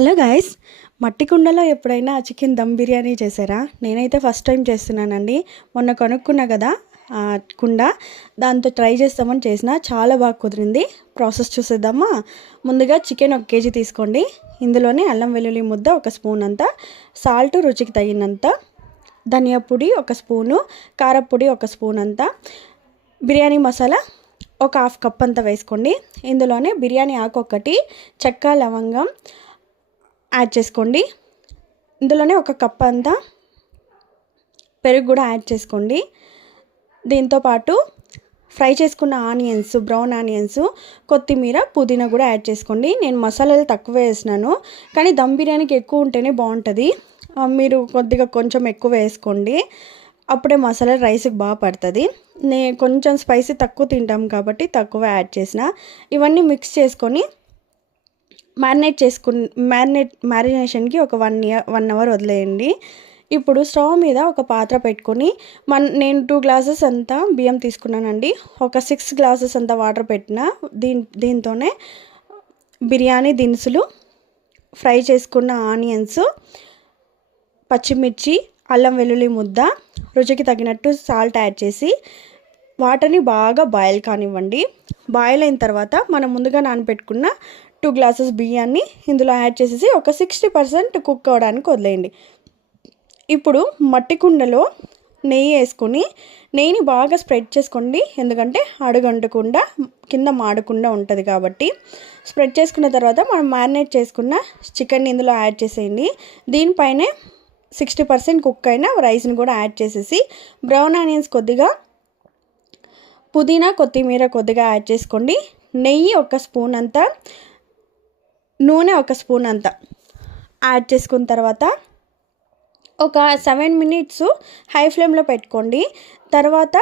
Hello guys మట్టి కుండలో ఎప్పుడైనా చికెన్ దమ్ బిర్యానీ చేశారా? నేనైతే ఫస్ట్ టైం చేస్తున్నానండి. మొన్న కొనుక్కున్నా కదా కుండ. దాంతో ట్రై చేస్తామని చేసిన చాలా బాగా కుదిరింది. ప్రాసెస్ చూసేద్దామా? ముందుగా చికెన్ ఒక కేజీ తీసుకోండి. ఇందులోనే అల్లం వెల్లుల్లి ముద్ద ఒక స్పూన్ అంత సాల్ట్ రుచికి తగినంత ధనియా పొడి ఒక స్పూను కారపొడి ఒక స్పూన్ అంత బిర్యానీ మసాలా ఒక హాఫ్ కప్ అంతా వేసుకోండి. ఇందులోనే బిర్యానీ ఆకు ఒకటి చెక్క లవంగం యాడ్ చేసుకోండి. ఇందులోనే ఒక కప్ అంతా పెరుగు కూడా యాడ్ చేసుకోండి. దీంతో పాటు ఫ్రై చేసుకున్న ఆనియన్స్ బ్రౌన్ ఆనియన్స్ కొత్తిమీర పుదీనా కూడా యాడ్ చేసుకోండి. నేను మసాలాలు తక్కువ వేసినాను కానీ దమ్ బిర్యానీకి ఎక్కువ ఉంటేనే బాగుంటుంది. మీరు కొద్దిగా కొంచెం ఎక్కువ వేసుకోండి. అప్పుడే మసాలా రైస్కి బాగా పడుతుంది. నేను కొంచెం స్పైసీ తక్కువ తింటాం కాబట్టి తక్కువ యాడ్ చేసిన. ఇవన్నీ మిక్స్ చేసుకొని మ్యారినేట్ చేసుకు మ్యారినేట్ మ్యారినేషన్కి ఒక వన్ ఇయర్ వన్ అవర్ వదిలేయండి. ఇప్పుడు స్టవ్ మీద ఒక పాత్ర పెట్టుకొని మన నేను టూ గ్లాసెస్ అంతా బియ్యం తీసుకున్నానండి. ఒక సిక్స్ గ్లాసెస్ అంతా వాటర్ పెట్టిన దీని దీంతోనే బిర్యానీ దినుసులు ఫ్రై చేసుకున్న ఆనియన్స్ పచ్చిమిర్చి అల్లం వెల్లుల్లి ముద్ద రుచికి తగినట్టు సాల్ట్ యాడ్ చేసి వాటర్ని బాగా బాయిల్ కానివ్వండి. బాయిల్ అయిన తర్వాత మనం ముందుగా నానబెట్టుకున్న టూ గ్లాసెస్ బియ్యాన్ని ఇందులో యాడ్ చేసేసి ఒక సిక్స్టీ పర్సెంట్ కుక్ అవ్వడానికి వదిలేయండి. ఇప్పుడు మట్టి కుండలో నెయ్యి వేసుకొని నెయ్యిని బాగా స్ప్రెడ్ చేసుకోండి. ఎందుకంటే అడుగంటకుండా కింద మాడకుండా ఉంటుంది కాబట్టి. స్ప్రెడ్ చేసుకున్న తర్వాత మనం మ్యారినేట్ చేసుకున్న చికెన్ ఇందులో యాడ్ చేసేయండి. దీనిపైనే సిక్స్టీ పర్సెంట్ కుక్ అయిన రైస్ని కూడా యాడ్ చేసేసి బ్రౌన్ ఆనియన్స్ కొద్దిగా పుదీనా కొత్తిమీర కొద్దిగా యాడ్ చేసుకోండి. నెయ్యి ఒక స్పూన్ అంతా నూనె ఒక స్పూన్ అంతా. యాడ్ చేసుకున్న తర్వాత ఒక సెవెన్ మినిట్స్ హై ఫ్లేమ్లో పెట్టుకోండి. తర్వాత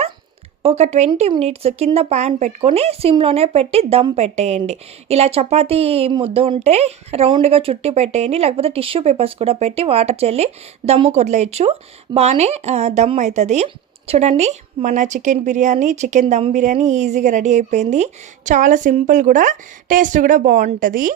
ఒక ట్వంటీ మినిట్స్ కింద ప్యాన్ పెట్టుకొని సిమ్లోనే పెట్టి దమ్ పెట్టేయండి. ఇలా చపాతీ ముద్ద ఉంటే రౌండ్గా చుట్టి పెట్టేయండి. లేకపోతే టిష్యూ పేపర్స్ కూడా పెట్టి వాటర్ చల్లి దమ్ము కొదిలేయచ్చు. బాగానే దమ్ అవుతుంది చూడండి మన చికెన్ బిర్యానీ చికెన్ దమ్ బిర్యానీ ఈజీగా రెడీ అయిపోయింది. చాలా సింపుల్ కూడా టేస్ట్ కూడా బాగుంటుంది.